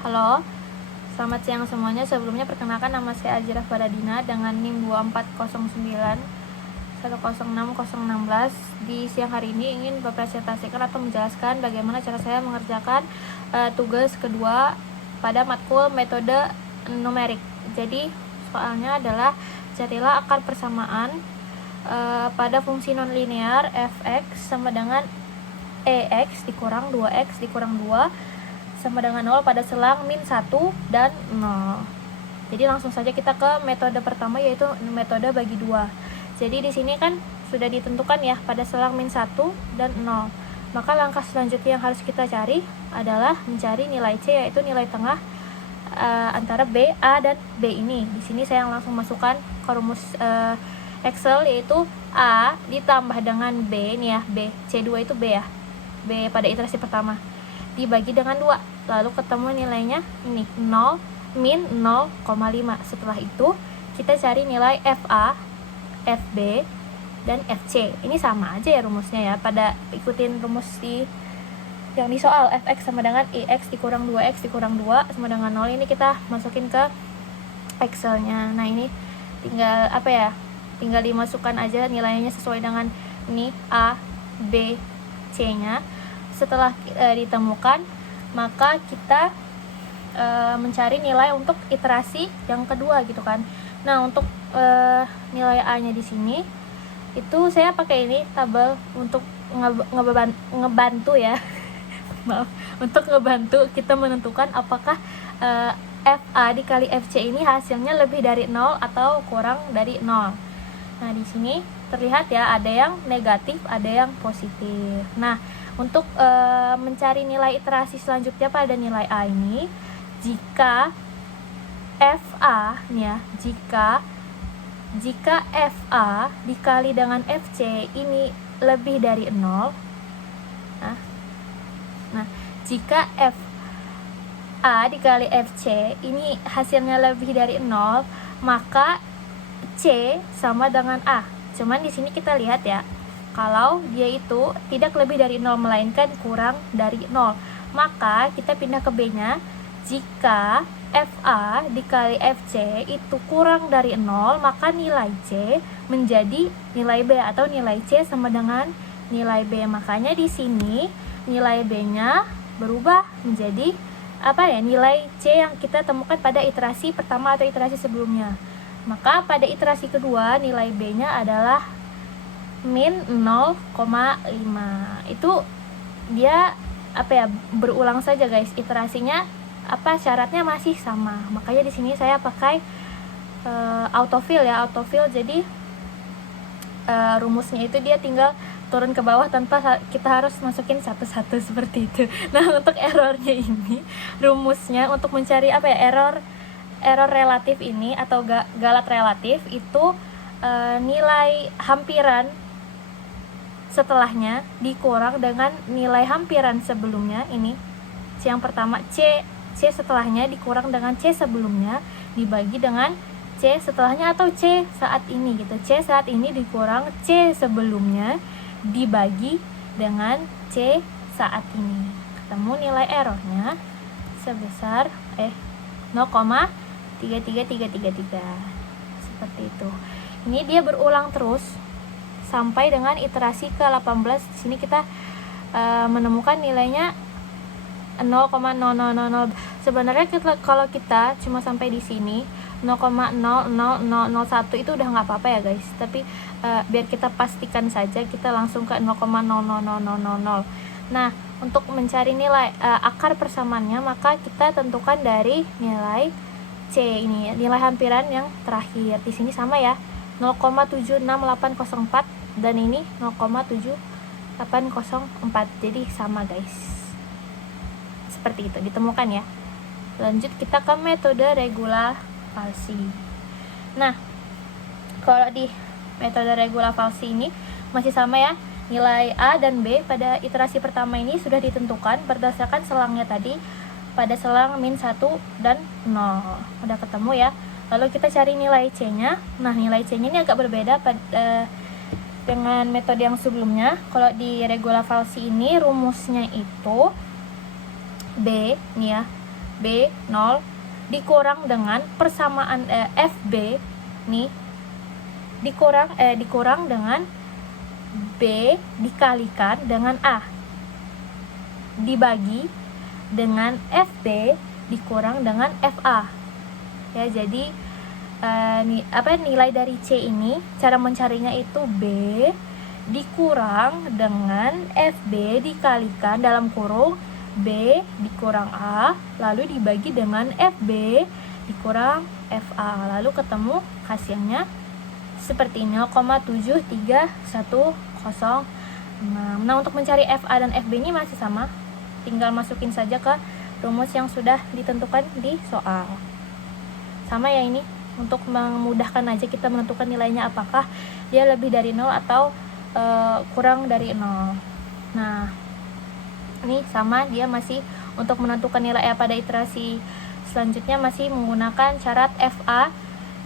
Halo, selamat siang semuanya. Sebelumnya perkenalkan, nama saya Azira Faradina dengan NIM 2409 106016. Di siang hari ini ingin mempresentasikan atau menjelaskan bagaimana cara saya mengerjakan tugas kedua pada matkul metode numerik. Jadi soalnya adalah carilah akar persamaan pada fungsi nonlinear f(x) sama dengan e(x) dikurang 2x dikurang 2 sama dengan 0 pada selang min 1 dan 0. Jadi langsung saja kita ke metode pertama, yaitu metode bagi 2. Jadi di sini kan sudah ditentukan ya pada selang min 1 dan 0. Maka langkah selanjutnya yang harus kita cari adalah mencari nilai C, yaitu nilai tengah antara B, A dan B ini. Di sini saya langsung masukkan ke rumus Excel, yaitu A ditambah dengan B nih ya, B. C2 itu B ya. B pada iterasi pertama dibagi dengan 2, lalu ketemu nilainya ini 0 min 0,5. Setelah itu kita cari nilai FA, FB, dan FC. Ini sama aja ya rumusnya ya, pada ikutin rumus yang di soal. Fx sama dengan EX dikurang 2x dikurang 2 sama dengan 0. Ini kita masukin ke Excelnya. Nah ini tinggal tinggal dimasukkan aja nilainya sesuai dengan ini A, B, C nya. Setelah ditemukan, maka kita mencari nilai untuk iterasi yang kedua gitu kan. Nah, untuk nilai A-nya di sini itu saya pakai ini tabel untuk ngebantu ya. Maaf, untuk ngebantu kita menentukan apakah FA dikali FC ini hasilnya lebih dari 0 atau kurang dari 0. Nah, di sini terlihat ya, ada yang negatif, ada yang positif. Nah, untuk mencari nilai iterasi selanjutnya pada nilai A ini, jika FA nih ya, jika FA dikali dengan FC ini lebih dari 0. Nah, jika FA dikali FC ini hasilnya lebih dari 0, maka C sama dengan A. Cuman di sini kita lihat ya, kalau dia itu tidak lebih dari 0 melainkan kurang dari 0, maka kita pindah ke B-nya. Jika FA dikali FC itu kurang dari 0, maka nilai C menjadi nilai B, atau nilai C sama dengan nilai B. Makanya di sini nilai B-nya berubah menjadi nilai C yang kita temukan pada iterasi pertama atau iterasi sebelumnya. Maka pada iterasi kedua nilai B-nya adalah min 0,5. Itu dia berulang saja guys, iterasinya syaratnya masih sama. Makanya di sini saya pakai autofill ya, autofill. Jadi rumusnya itu dia tinggal turun ke bawah tanpa kita harus masukin satu-satu seperti itu. Nah, untuk errornya ini, rumusnya untuk mencari error relatif ini atau galat relatif itu nilai hampiran setelahnya dikurang dengan nilai hampiran sebelumnya. Ini C yang pertama, C setelahnya dikurang dengan C sebelumnya dibagi dengan C setelahnya, atau C saat ini gitu. C saat ini dikurang C sebelumnya dibagi dengan C saat ini. Ketemu nilai errornya sebesar 0,33333. Seperti itu. Ini dia berulang terus sampai dengan iterasi ke-18. Di sini kita menemukan nilainya 0,0000. Sebenarnya kalau kita cuma sampai di sini 0,00001 itu udah nggak apa-apa ya guys. Tapi biar kita pastikan saja, kita langsung ke 0,00000. Nah, untuk mencari nilai akar persamaannya, maka kita tentukan dari nilai C ini, nilai hampiran yang terakhir. Di sini sama ya, 0,76804 dan ini 0,7804. Jadi sama guys. Seperti itu ditemukan ya. Lanjut kita ke metode regula falsi. Nah, kalau di metode regula falsi ini masih sama ya, nilai A dan B pada iterasi pertama ini sudah ditentukan berdasarkan selangnya tadi pada selang min 1 dan 0. Udah ketemu ya. Lalu kita cari nilai C-nya. Nah, nilai C-nya ini agak berbeda dengan metode yang sebelumnya. Kalau di regula falsi ini rumusnya itu B nih ya, B 0 dikurang dengan persamaan FB nih dikurang dengan B dikalikan dengan A dibagi dengan FB dikurang dengan FA. Ya, jadi nilai dari C ini cara mencarinya itu B dikurang dengan FB dikalikan dalam kurung B dikurang A lalu dibagi dengan FB dikurang FA, lalu ketemu hasilnya seperti 0,73106. Nah, untuk mencari FA dan FB ini masih sama, tinggal masukin saja ke rumus yang sudah ditentukan di soal. Sama ya, ini untuk memudahkan aja kita menentukan nilainya apakah dia lebih dari 0 atau kurang dari 0. Nah, ini sama, dia masih untuk menentukan nilai A pada iterasi selanjutnya masih menggunakan syarat FA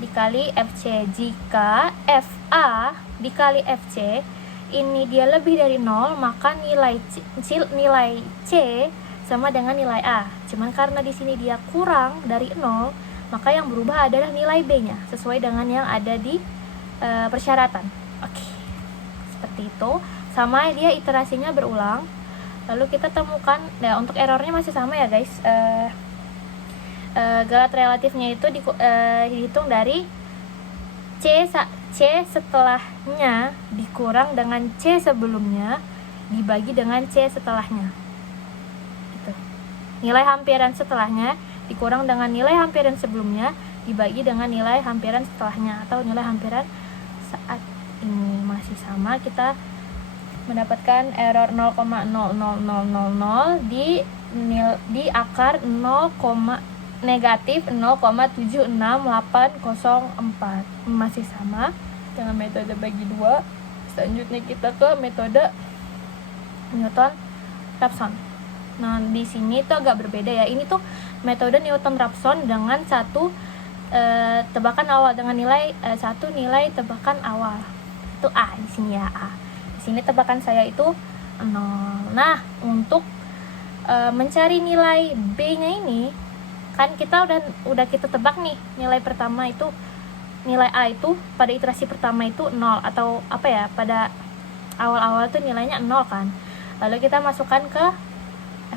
dikali FC. Jika FA dikali FC ini dia lebih dari 0, maka nilai C sama dengan nilai A. Cuman karena di sini dia kurang dari 0, maka yang berubah adalah nilai B-nya sesuai dengan yang ada di persyaratan. Oke. Seperti itu. Sama, dia iterasinya berulang. Lalu kita temukan, nah untuk errornya masih sama ya guys. Galat relatifnya itu dihitung dari C setelahnya dikurang dengan C sebelumnya dibagi dengan C setelahnya. Gitu. Nilai hampiran setelahnya dikurang dengan nilai hampiran sebelumnya dibagi dengan nilai hampiran setelahnya, atau nilai hampiran saat ini masih sama. Kita mendapatkan error 0,00000 di akar negatif 0,76804. Masih sama dengan metode bagi 2. Selanjutnya kita ke metode Newton-Raphson. Nah, di sini tuh agak berbeda ya. Ini tuh metode Newton-Raphson dengan satu tebakan awal, dengan nilai satu nilai tebakan awal. Itu A di sini ya, A. Di sini tebakan saya itu 0. Nah, untuk mencari nilai B-nya ini kan kita udah kita tebak nih, nilai pertama itu, nilai A itu pada iterasi pertama itu 0, atau apa ya, pada awal-awal tuh nilainya 0 kan. Lalu kita masukkan ke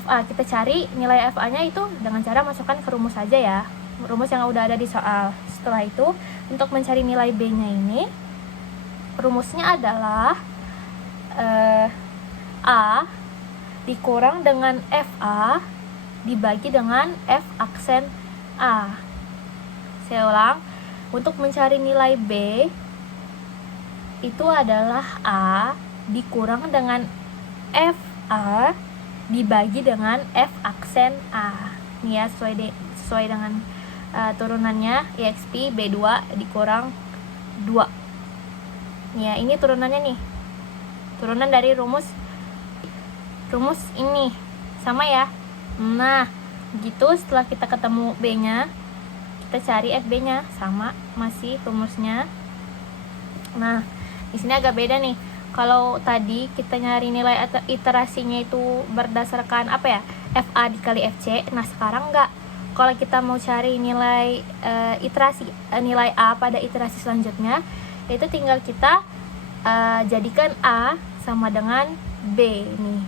FA, kita cari nilai FA-nya itu dengan cara masukkan ke rumus saja ya, rumus yang udah ada di soal. Setelah itu untuk mencari nilai B-nya ini rumusnya adalah A dikurang dengan FA dibagi dengan F aksen A. Saya ulang, untuk mencari nilai B itu adalah A dikurang dengan FA dibagi dengan F aksen A. Ini ya, sesuai dengan turunannya EXP B2 dikurang 2. Ya, ini turunannya nih. Turunan dari rumus ini. Sama ya. Nah, gitu. Setelah kita ketemu B-nya, kita cari FB-nya, sama masih rumusnya. Nah, di sini agak beda nih. Kalau tadi kita nyari nilai iterasinya itu berdasarkan apa ya? FA dikali FC. Nah, sekarang enggak. Kalau kita mau cari nilai nilai A pada iterasi selanjutnya, itu tinggal kita jadikan A sama dengan B nih.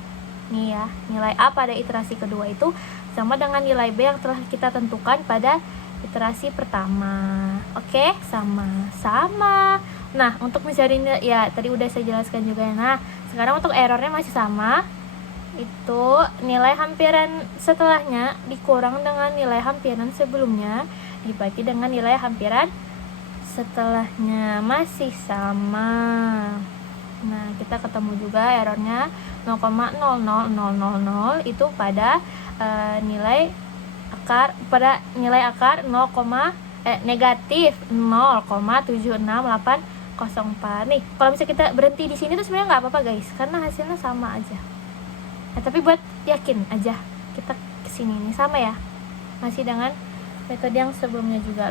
Nih ya, nilai A pada iterasi kedua itu sama dengan nilai B yang telah kita tentukan pada iterasi pertama. Oke, sama-sama. Nah, untuk mencari nilai, ya tadi udah saya jelaskan juga. Nah, sekarang untuk errornya masih sama. Itu nilai hampiran setelahnya dikurang dengan nilai hampiran sebelumnya dibagi dengan nilai hampiran setelahnya, masih sama. Nah, kita ketemu juga errornya 0,00000 itu pada nilai akar negatif 0,76804. Nih, kalau misalnya kita berhenti di sini tuh sebenarnya nggak apa-apa guys, karena hasilnya sama aja. Nah, tapi buat yakin aja kita kesini nih, sama ya, masih dengan metode yang sebelumnya juga.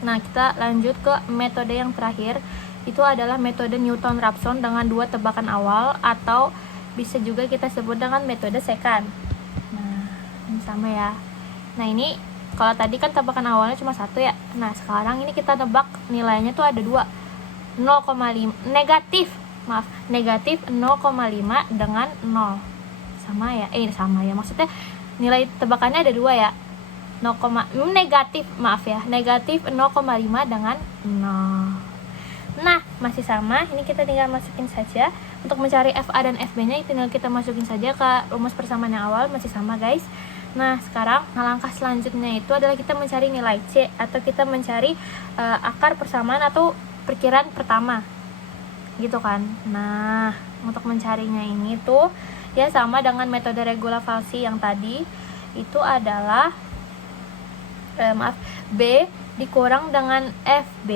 Kita lanjut ke metode yang terakhir. Itu adalah metode Newton-Raphson dengan 2 tebakan awal, atau bisa juga kita sebut dengan metode secant. Nah, sama ya. Nah ini kalau tadi kan tebakan awalnya cuma 1 ya. Nah sekarang ini kita nebak nilainya tuh ada 2. 0,5 negatif 0,5 dengan 0 sama ya. Sama ya, maksudnya nilai tebakannya ada 2 ya. Negatif 0,5 dengan 0. Nah masih sama, ini kita tinggal masukin saja. Untuk mencari FA dan FB nya tinggal kita masukin saja ke rumus persamaan yang awal, masih sama guys. Nah sekarang langkah selanjutnya itu adalah kita mencari nilai C, atau kita mencari akar persamaan atau perkiraan pertama gitu kan. Nah untuk mencarinya ini tuh ya sama dengan metode regula falsi yang tadi, itu adalah B dikurang dengan FB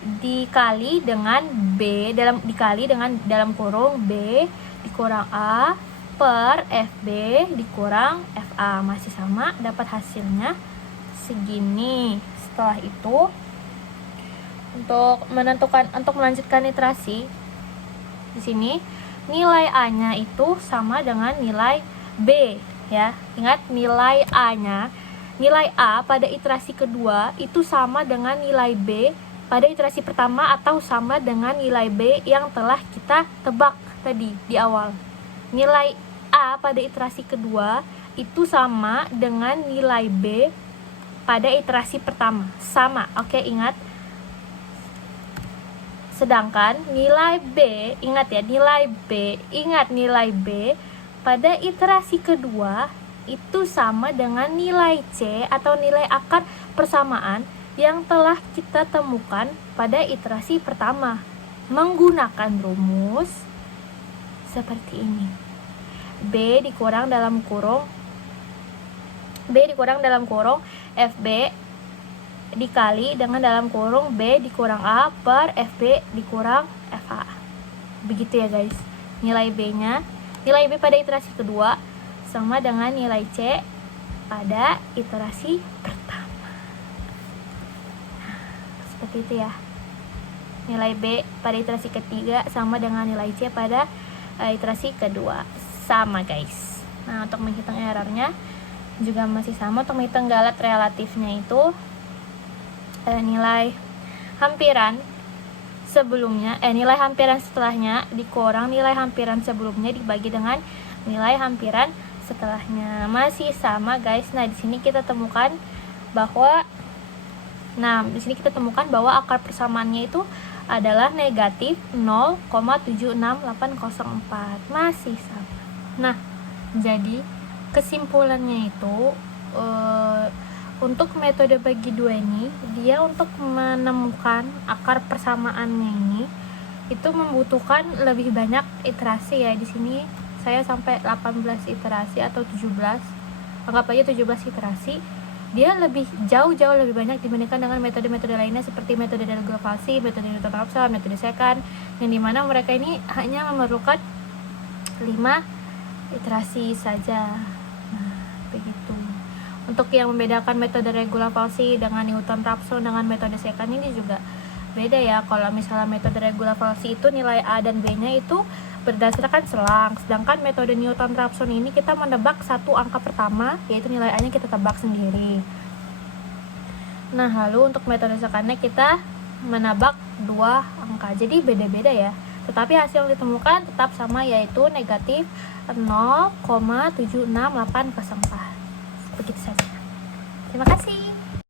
dikali dengan B dikali dengan dalam kurung B dikurang A per FB dikurang FA, masih sama, dapat hasilnya segini. Setelah itu untuk melanjutkan iterasi di sini nilai A-nya itu sama dengan nilai B ya. Ingat, nilai A pada iterasi kedua itu sama dengan nilai B pada iterasi pertama, atau sama dengan nilai B yang telah kita tebak tadi di awal. Nilai A pada iterasi kedua itu sama dengan nilai B pada iterasi pertama. Sama, oke, ingat. Sedangkan nilai B, ingat nilai B pada iterasi kedua itu sama dengan nilai C atau nilai akar persamaan yang telah kita temukan pada iterasi pertama menggunakan rumus seperti ini. B dikurang dalam kurung FB dikali dengan dalam kurung B dikurang A per FB dikurang FA. Begitu ya guys. Nilai B pada iterasi kedua sama dengan nilai C pada iterasi pertama. Seperti itu ya. Nilai B pada iterasi ketiga sama dengan nilai C pada iterasi kedua. Sama guys. Nah untuk menghitung errornya juga masih sama. Untuk menghitung galat relatifnya itu nilai hampiran sebelumnya nilai hampiran setelahnya dikurang nilai hampiran sebelumnya dibagi dengan nilai hampiran setelahnya, masih sama guys. Nah di sini kita temukan bahwa akar persamaannya itu adalah negatif 0,76804, masih sama. Nah jadi kesimpulannya itu untuk metode bagi 2 ini, dia untuk menemukan akar persamaannya ini itu membutuhkan lebih banyak iterasi ya. Di sini saya sampai 18 iterasi atau 17. Anggap aja 17 iterasi. Dia jauh lebih banyak dibandingkan dengan metode-metode lainnya seperti metode regula falsi, metode Newton-Raphson, metode Secant, yang dimana mereka ini hanya memerlukan 5 iterasi saja. Nah, begitu. Untuk yang membedakan metode regula falsi dengan Newton-Raphson dengan metode Secant ini juga beda ya. Kalau misalnya metode regula falsi itu nilai A dan B-nya itu berdasarkan selang, sedangkan metode Newton-Raphson ini kita menebak satu angka pertama, yaitu nilai A-nya kita tebak sendiri. Nah lalu untuk metode Secant kita menebak 2 angka, jadi beda-beda ya. Tetapi hasil yang ditemukan tetap sama, yaitu negatif 0,76804. Begitu saja. Terima kasih.